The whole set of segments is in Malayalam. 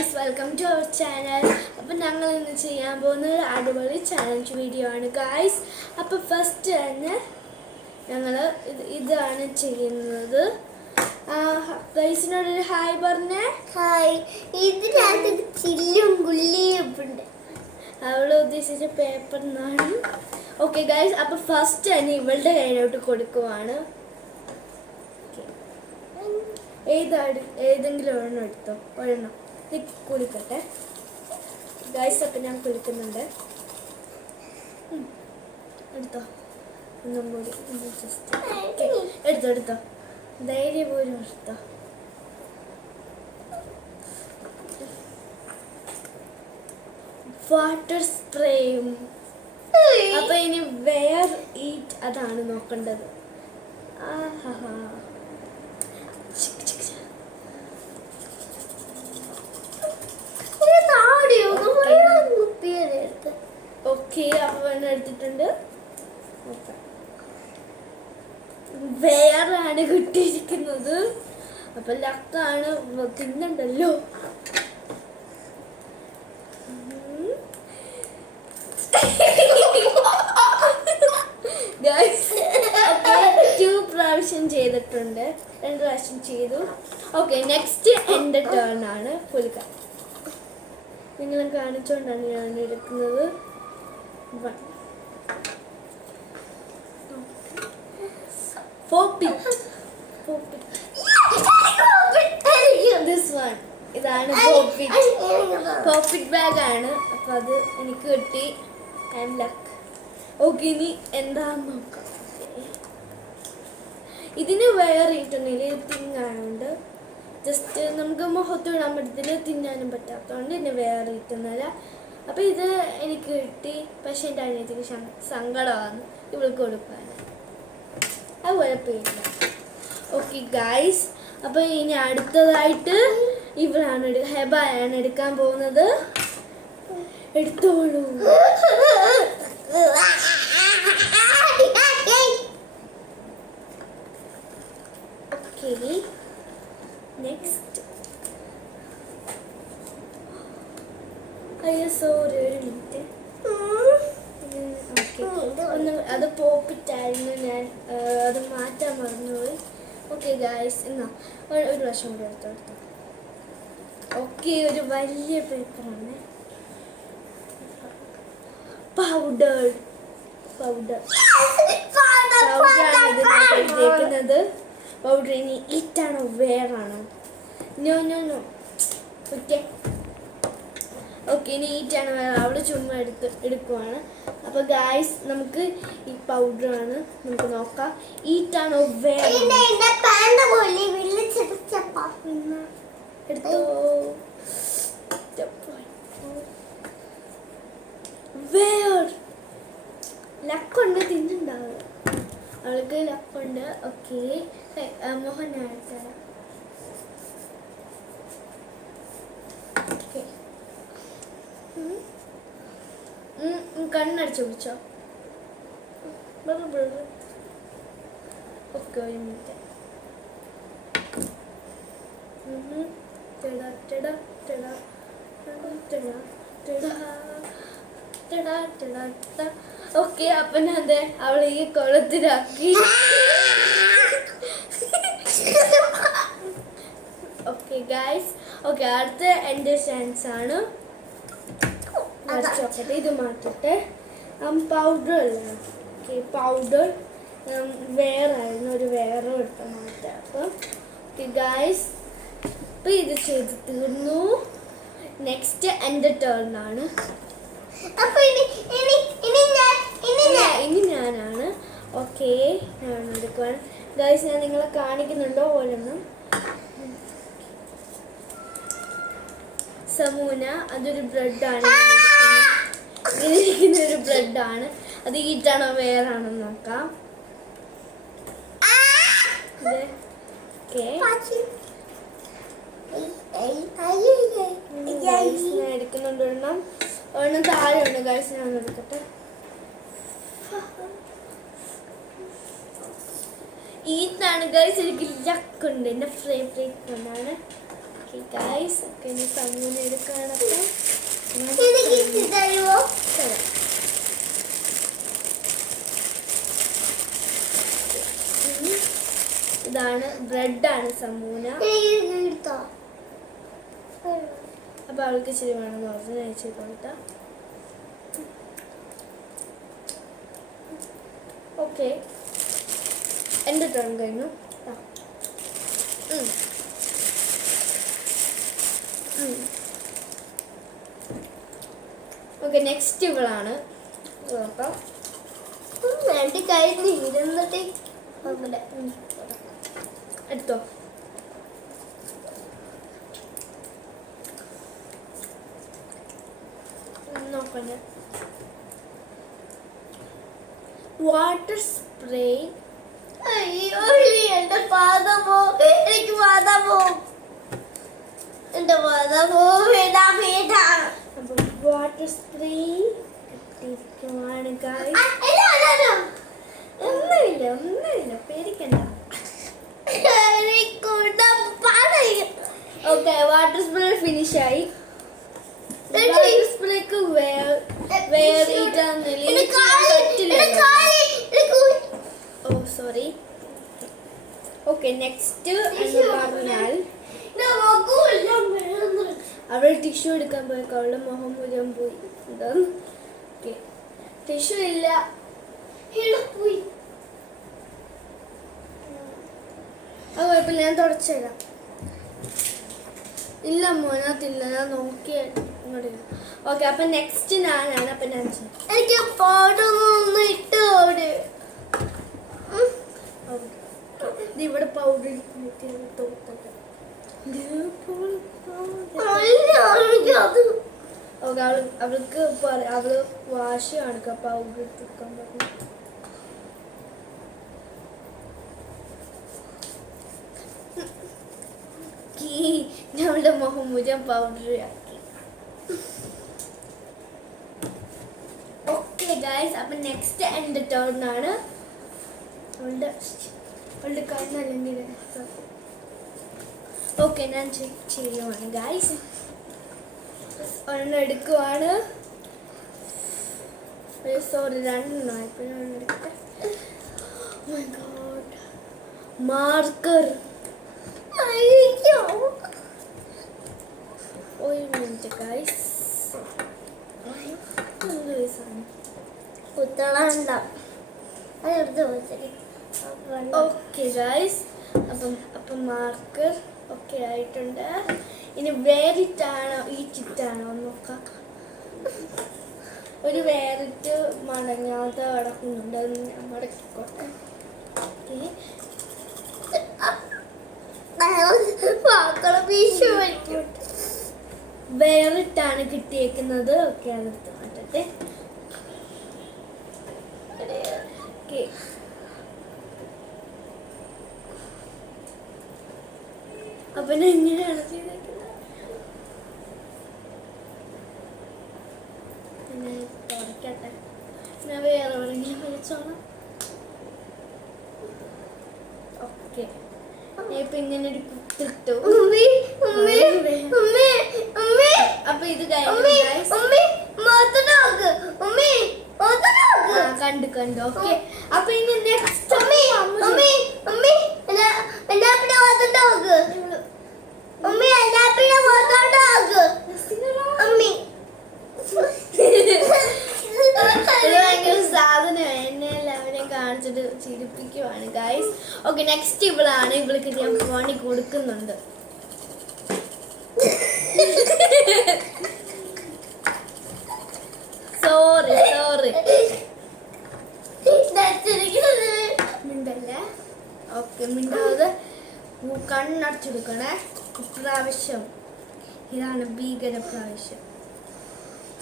Guys, welcome to our channel. അപ്പം ഞങ്ങൾ ഇന്ന് ചെയ്യാൻ പോകുന്നത് ഒരു അടിപൊളി ചലഞ്ച് വീഡിയോ ആണ് ഗൈസ്. അപ്പം ഫസ്റ്റ് തന്നെ ഞങ്ങൾ ഇതാണ് ചെയ്യുന്നത്. ഗൈസിനോടൊരു ഹായ് പറഞ്ഞേ. ഹായ്. ഇതിനകത്ത് ചില്ലും ഗുള്ളിയും ഉണ്ട്. അവൾ ഉദ്ദേശിച്ച പേപ്പർ എന്നാണ്. ഓക്കെ ഗൈസ്, അപ്പം ഫസ്റ്റ് തന്നെ ഇവളുടെ കയ്യിലോട്ട് കൊടുക്കുവാണ്. ഏതെങ്കിലും ഒരെണ്ണം എടുത്തോ, ഒരെണ്ണം കുളിക്കട്ടെ ഗൈസ്. അപ്പം ഞാൻ കുളിക്കുന്നുണ്ട്. എടുത്തോ, ഒന്നും കൂടി ജസ്റ്റ് എടുത്തോ ധൈര്യപൂർവ്വം എടുത്തോ. വാട്ടർ സ്പ്രേയും. അപ്പൊ ഇനി വെയർ ഈറ്റ് അതാണ് നോക്കേണ്ടത്. ആഹാ, ഓക്കെ. അപ്പൊ എടുത്തിട്ടുണ്ട്. വേറാണ് കിട്ടിയിരിക്കുന്നത്. അപ്പൊ ലക്കാണ്, തിന്നണ്ടല്ലോ. ടു പ്രാവശ്യം ചെയ്തിട്ടുണ്ട്, 2 പ്രാവശ്യം ചെയ്തു. ഓക്കെ, നെക്സ്റ്റ് എൻ്റെ ടേൺ ആണ്. പുലിക്ക നിങ്ങളെ കാണിച്ചുകൊണ്ടാണ് ഞാൻ എടുക്കുന്നത്. ഇതാണ് പോപ്പിറ്റ് ബാഗ് ആണ്. അപ്പൊ അത് എനിക്ക് കിട്ടി. I M luck. ഓക്കെ, ഇനി എന്താന്ന് നോക്കാം. ഇതിന് വേറെ ഇട്ടൊന്നുമില്ല, ഇത് തിന്നാനുണ്ട്. ജസ്റ്റ് നമുക്ക് മുഖത്ത് ഇടാൻ പറ്റത്തില്ല, തിന്നാനും പറ്റാത്തതുകൊണ്ട് ഇതിന് വേറെ ഇട്ടുന്നില്ല. അപ്പം ഇത് എനിക്ക് കിട്ടി. പക്ഷെ എൻ്റെ അനിയത്തിക്ക് സങ്കടമാണ് ഇവൾക്ക് കൊടുക്കാൻ. അത് കുഴപ്പമില്ല. ഓക്കെ ഗൈസ്, അപ്പം ഇനി അടുത്തതായിട്ട് ഇവളാണ് ഹെബയാണ് എടുക്കാൻ പോകുന്നത്. എടുത്തോളൂ. Okay, next. അയ്യോ സോറി, ഒരു മിനിറ്റ്. ഓക്കെ, ഒന്ന് അത് പോപ്പിറ്റായിരുന്നു, ഞാൻ അത് മാറ്റാൻ മറന്നുപോയി. ഓക്കെ ഗായ്സ്, എന്നാ ഒരു വർഷം കൂടി എടുത്തെടുത്തു. ഓക്കെ, ഒരു വലിയ പേപ്പറാണ്. പൗഡർ പൗഡറാണ് ഇതിനകത്ത് എഴുതിയേക്കുന്നത്. പൗഡർ ഇനി ഇറ്റാണോ വേറാണോ? No no no. Okay okay, ഇനി ഈറ്റാണ് വേറെ. അവിടെ ചുമ്മാ എടുക്കുവാണ്. അപ്പോൾ ഗായ്സ്, നമുക്ക് ഈ പൗഡറാണ്, നമുക്ക് നോക്കാം ഈറ്റാണോ വേറെ. എടുത്തോ. വേർ ലക്കുണ്ട്, തിന്നുണ്ടാവുക. അവൾക്ക് ലക്കുണ്ട്. ഓക്കെ, മോഹൻ എടുത്തരാം. ഓക്കെ, കണ്ണടിച്ചു പിടിച്ചോ. ഓക്കെ, ഒരു മിനിറ്റ്. ഓക്കെ, അപ്പൊ ഞാൻ അവളെ ഈ കുളത്തിലാക്കി. ഓക്കെ ഗൈസ്, ഓക്കെ, അടുത്ത എൻ്റെ ചാൻസ് ആണ്. ചോക്കട്ടെ, ഇത് മാറ്റിട്ടെ. പൗഡർ അല്ല. ഓക്കെ, പൗഡർ വേറായിരുന്നു, ഒരു വേറെ എടുത്ത് മാറ്റാം. അപ്പം ഓക്കെ ഗൈസ്, അപ്പം ഇത് ചെയ്ത് തീർന്നു. നെക്സ്റ്റ് എൻ്റെ ടേൺ ആണ്. ഇനി ഞാനാണ്. ഓക്കെ, ഞാൻ എടുക്കുവാണ് ഗൈസ്. ഞാൻ നിങ്ങളെ കാണിക്കുന്നുണ്ടോ ഓരോന്നും. സമൂന, അതൊരു ബ്രെഡാണ്. ഇതിരിക്കുന്ന ഒരു ബ്രെഡാണ്. അത് ഈറ്റാണോ വേറാണോ നോക്കാം. ഞാൻ എടുക്കുന്നുണ്ട്. ഒരെണ്ണം താഴെ ഉണ്ട് ഗൈസ്, ഞാൻ എടുക്കട്ടെ. ഈറ്റാണ് ഗൈസ്. എനിക്ക് ലക്കുണ്ട്, എൻ്റെ ഫേവറേറ്റ് ഒന്നാണ്. ഗൈസ് ഒക്കെ ഇനി സമൂന എടുക്കാനൊക്കെ എനിക്ക് തരുമോ? ഇതാണ് ബ്രെഡാണ് സമൂന. എടുത്തോ. അപ്പൊ അവൾക്ക് ഇച്ചിരി വേണമെന്ന് പറഞ്ഞു ഞാൻ ഇച്ചിരി കൊടുത്താ. ഓക്കെ, എൻ്റെ ടേൺ കഴിഞ്ഞു. ഓക്കെ, നെക്സ്റ്റ് ഇവളാണ്. നോക്കാം. എൻ്റെ കഴിഞ്ഞ് ഇരുന്നിട്ട് അങ്ങനെ എടുത്തോ. നോക്കാം ഞാൻ. Water spray. അയ്യോ എന്റെ പാദമോ, എനിക്ക് പാദമോ, എന്റെ പാദമോ വേണ്ടാ വേണ്ടാ. അപ്പൊ വാട്ടർ സ്പ്രേ കിട്ടിയിരിക്കുവാണ് ഗായ്സ്. ഒന്നുമില്ല പേടിക്കണ്ട. ഓക്കെ, വാട്ടർ സ്പ്രേ ഫിനിഷ് ആയി. വാട്ടർ സ്പ്രേക്ക് ഓ സോറി. ഓക്കെ, നെക്സ്റ്റ് എന്ന് പറഞ്ഞാൽ അവൾ ടിഷ്യൂ എടുക്കാൻ പോയപ്പോൾ അവളുടെ മുഖം മുഴുവൻ പോയി. എന്താന്ന് ടിഷ്യൂ ഇല്ല. അത് കുഴപ്പമില്ല, ഞാൻ തുടച്ചുതരാം. ഇല്ല മോനകത്തില്ല, ഞാൻ നോക്കിയ ഇങ്ങോട്ട്. ഓക്കെ, അപ്പൊ നെക്സ്റ്റ് ഞാനാണ്. അപ്പൊ ഞാൻ എനിക്ക് പൗഡർ ഇട്ട് അവിടെ ഇവിടെ പൗഡർ അവൾക്ക് അവള് വാശി കാണിക്ക പൗഡർ എടുക്കാൻ പറഞ്ഞു. ഞങ്ങളുടെ മുഖം മുഴുവൻ പൗഡർ ആക്കി. ഓക്കെ ഗൈസ്, അപ്പൊ നെക്സ്റ്റ് എൻ്റെ ടേൺ ആണ്. അവളുടെ കണ്ണല്ലെങ്കിൽ ഓക്കെ, ഞാൻ ചെയ്യുവാണ് ഗൈസ്. ഒരെണ്ണം എടുക്കുവാണ്. സോറി, രണ്ടെണ്ണം എടുക്കട്ടെ. മാർക്കർ. ഒരു മിനിറ്റ് ഗൈസ്. കുത്തളണ്ട അതെടുത്ത് വെച്ചേ. ഓക്കെ ഗൈസ്, അപ്പം മാർക്കർ ഓക്കെ ആയിട്ടുണ്ട്. ഇനി വേറിട്ടാണോ ഈ ചിറ്റാണോ നോക്കാം. ഒരു വേറിട്ട് മടങ്ങാതെ കിടക്കുന്നുണ്ട്, അത് ഞാൻ മടക്കിക്കോട്ടെ. വേറിട്ടാണ് കിട്ടിയേക്കുന്നത്. ഓക്കെ, അതെടുത്ത് മാറ്റട്ടെ. ഓക്കെ, അപ്പൊ എങ്ങനെയാണ് ചെയ്തേക്കുന്നത്? തുടക്കട്ടെ. ഞാൻ വേറെ എവിടെയെങ്കിലും വിളിച്ചോളാം. ഓക്കെ, ഇപ്പൊ ഇങ്ങനെ ഒരു കുത്തിട്ടു. അപ്പൊ ഇത് കണ്ടു. ഓക്കെ, അപ്പൊ ഇനി നെക്സ്റ്റ് ഭയങ്കര സാധനം എന്നെ എല്ലാവരെയും കാണിച്ചിട്ട് ചിരിപ്പിക്കുവാണ് ഗൈസ്. ഓക്കെ, നെക്സ്റ്റ് ഇവളാണ്. ഇവൾക്ക് ഞാൻ പണി കൊടുക്കുന്നുണ്ട്. സോറി മിണ്ടല്ലേ. ഓക്കെ, മിണ്ടാതെ കണ്ണടച്ചെടുക്കണേ. പ്രാവശ്യം ഇതാണ് ഭീകര പ്രാവശ്യം.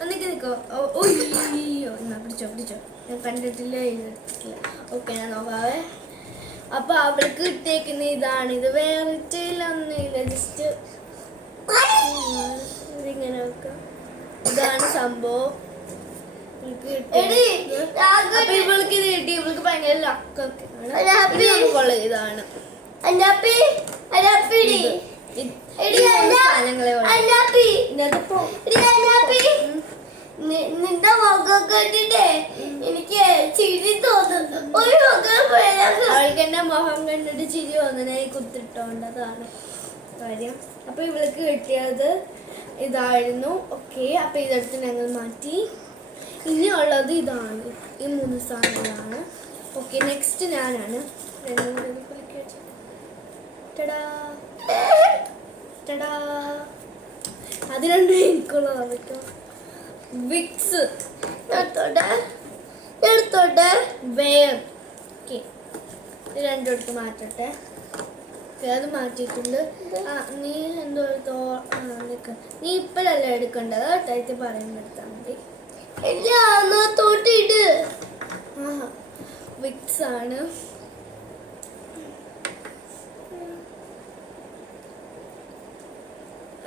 ഒന്നിക്ക് നിൽക്കോ. ഓയ്യോ, എന്നാ പിടിച്ചോ. ഞാൻ കണ്ടിട്ടില്ല, എഴുതിട്ടില്ല. ഓക്കെ, ഞാൻ നോക്കാവേ. അപ്പൊ അവൾക്ക് കിട്ടിയേക്കുന്ന ഇതാണ്. ഇത് വേറിട്ടില്ല, ഒന്നുമില്ല, ജസ്റ്റ് ഇതിങ്ങനെ വെക്കാം. ഇതാണ് സംഭവം. അപ്പൊ ഇവൾക്ക് ഇത് കിട്ടി. ഇവൾക്ക് ഭയങ്കര ലക്കൊക്കെ ആണ്. ഇതാണ് എടി സാധനങ്ങളെ ഉള്ളൂ. അന്നാപ്പി ഇതിനകത്ത് എടി അന്നാപ്പി നിന്റെ മുഖം കണ്ടിട്ടേ എനിക്ക് ചിരി തോന്നുന്നു. ഒരു മുഖം വരാൻ അവൾക്ക് എന്റെ മുഖം കണ്ടിട്ട് ചിരി വന്നതിനായി കുത്തിട്ടോണ്ടതാണ് കാര്യം. അപ്പൊ ഇവൾക്ക് കിട്ടിയത് ഇതായിരുന്നു. ഓക്കെ, അപ്പൊ ഇതെടുത്ത് ഞങ്ങൾ മാറ്റി. ഇനിയുള്ളത് ഇതാണ്, ഈ 3 സാധനങ്ങളാണ്. ഓക്കെ, നെക്സ്റ്റ് ഞാനാണ്. ടടാ ടടാ, അത് രണ്ടും എനിക്കുള്ളതാണ് കേട്ടോ. വിക്സ് എടുത്തോട്ടെ വേർ. ഓക്കെ, ഇത് രണ്ടും എടുത്ത് മാറ്റട്ടെ. അത് മാറ്റിയിട്ടുണ്ട്. നീ എന്തോ നിൽക്ക, നീ ഇപ്പോഴല്ല എടുക്കേണ്ടത് കേട്ടോ. ഇത് പറയുമ്പോൾ എടുത്താൽ മതി. തോട്ടിട്ട് ആ, വിക്സ് ആണ്.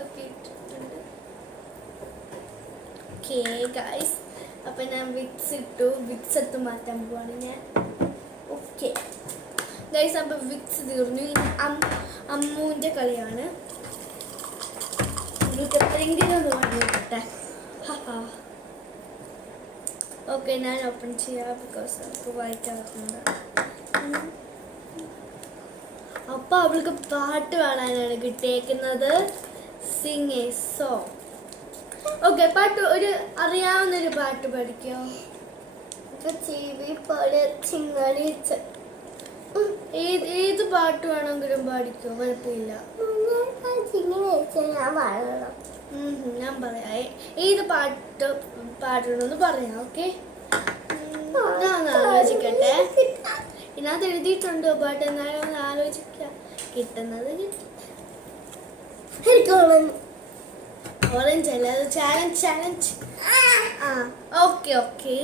ഓക്കെ ഗൈസ്, അപ്പം ഞാൻ വിക്സ് ഇട്ടു. വിക്സ് എടുത്ത് മാറ്റാൻ പോവാണ് ഞാൻ. ഓക്കെ ഗൈസ്, അപ്പം വിക്സ് തീർന്നു. അമ്മുവിൻ്റെ കളിയാണ്. എനിക്ക് എപ്പോഴെങ്കിലും ഒന്ന് പറഞ്ഞിട്ടെ. ഓക്കെ, ഞാൻ ഓപ്പൺ ചെയ്യാം ബിക്കോസ് നമുക്ക് വായിക്കാൻ പറ്റുന്നുണ്ട്. അപ്പം അവൾക്ക് പാട്ട് പാടാനാണ് കിട്ടിയേക്കുന്നത്. Sing a song. ഓക്കെ, പാട്ട് ഒരു അറിയാവുന്നൊരു പാട്ട് പഠിക്കോ? ചിങ്ങടിച്ച് ഏത് പാട്ട് വേണമെങ്കിലും പാടിക്കോ, കുഴപ്പമില്ല. ഞാൻ പാടണം. ഞാൻ പറയാം ഏത് പാട്ട് പാടണമെന്ന് പറയാം. ഓക്കെ, ഞാൻ ആലോചിക്കട്ടെ. ഇതിനകത്ത് എഴുതിയിട്ടുണ്ടോ പാട്ട്? എന്നാലും ഒന്ന് ആലോചിക്കാം. കിട്ടുന്നത് കിട്ടും. ഓറഞ്ച് അല്ല, അത് ചാലഞ്ച്. ആ, ഓക്കെ ഓക്കെ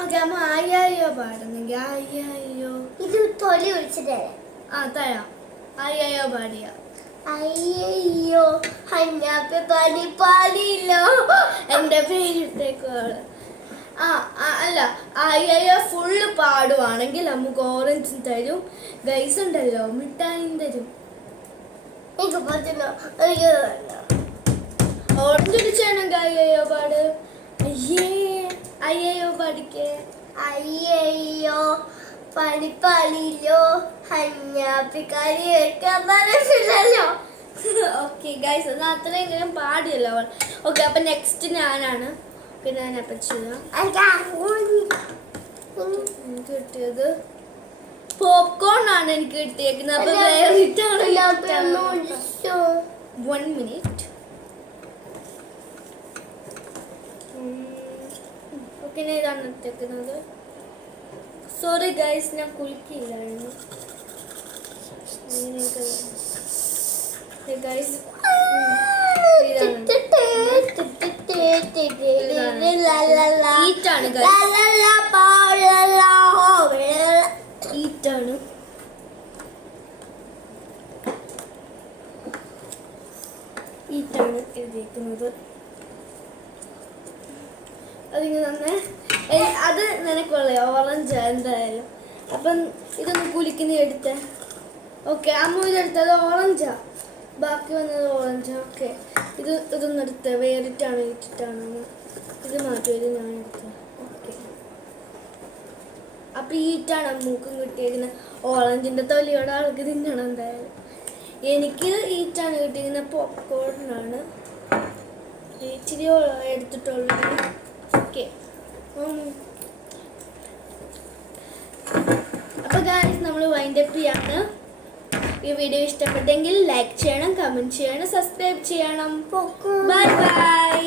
ഓക്കെ. അമ്മ ആയ്യോ പാടുന്നെങ്കിൽ ആയ്യോ. ഇത് തൊലി ഒഴിച്ചിട്ടേ തരാം. ആയ്യോ പാടിയ. അയ്യോ ഹഞ്ഞാപ്പി പാടിയില്ലോ. എൻ്റെ പേരിട്ടേക്കാള്. അല്ല, ആയ്യോ ഫുള്ള് പാടുവാണെങ്കിൽ നമുക്ക് ഓറഞ്ചും തരും. ഗൈസ് ഉണ്ടല്ലോ, മിഠായും തരും. എനിക്ക് പറ്റുന്നു. ഓറഞ്ച് അടിച്ചാണെങ്കിൽ അയ്യോ പാട്. അയ്യോ പാടിക്കേ. അയ്യോ പണിപ്പാളിയില്ലോ ഹഞ്ഞാപ്പിക്കാരി വെക്കാൻ പറഞ്ഞില്ലല്ലോ. ഓക്കെ ഗൈസ്, എന്നാൽ അത്രയെങ്കിലും പാടിയല്ലോ അവൾ. ഓക്കെ, അപ്പം നെക്സ്റ്റ് ഞാനാണ്. പിന്നെ ഞാനപ്പം ചെയ്യാം. എനിക്ക് കിട്ടിയത് പോപ്കോൺ ആണ്. എനിക്ക് കിട്ടിയേക്കുന്നത്. അപ്പം വേറിട്ടാണ്. 1 minute. ഓക്കെ, ഞാൻ ഇതാണ് എടുത്തേക്കുന്നത്. സോറി ഗൈസ്, ഞാൻ കുളിക്കില്ലായിരുന്നു. ഗൈസ്, ഈറ്റാണ് ഈറ്റാണ്. ഈറ്റാണ് എഴുതിയിരിക്കുന്നത്. അതിങ്ങനെ തന്നെ. അത് നിനക്കുള്ള ഓറഞ്ച് എന്തായാലും. അപ്പം ഇതൊന്ന് കുലിക്കുന്ന എടുത്തേ. ഓക്കെ, അമ്മ ഇതെടുത്തത് ഓറഞ്ചാ. ബാക്കി വന്നത് ഓറഞ്ചാ. ഓക്കെ, ഇതൊന്നും എടുത്ത് വേറിട്ടാണ് ഇട്ടിട്ടാണ്. ഇത് മാറ്റും, ഇത് ഞാൻ എടുത്തത്. ഓക്കെ, അപ്പം ഈറ്റാണ് അമ്മൂക്കും കിട്ടിയിരിക്കുന്നത്. ഓറഞ്ചിൻ്റെ തൊലിയോടെ ആൾക്ക് തിന്നണം എന്തായാലും. എനിക്ക് ഈറ്റാണ് കിട്ടിയിരിക്കുന്നത്. പോപ്കോണിനാണ് ഇച്ചിരി എടുത്തിട്ടുള്ളത്. ഓക്കെ, അപ്പോൾ ഗായ്സ്, നമ്മൾ വൈൻഡപ്പ് ചെയ്യാണ്. ഈ വീഡിയോ ഇഷ്ടപ്പെട്ടെങ്കിൽ ലൈക്ക് ചെയ്യണം, കമൻറ്റ് ചെയ്യണം, സബ്സ്ക്രൈബ് ചെയ്യണം. Bye bye.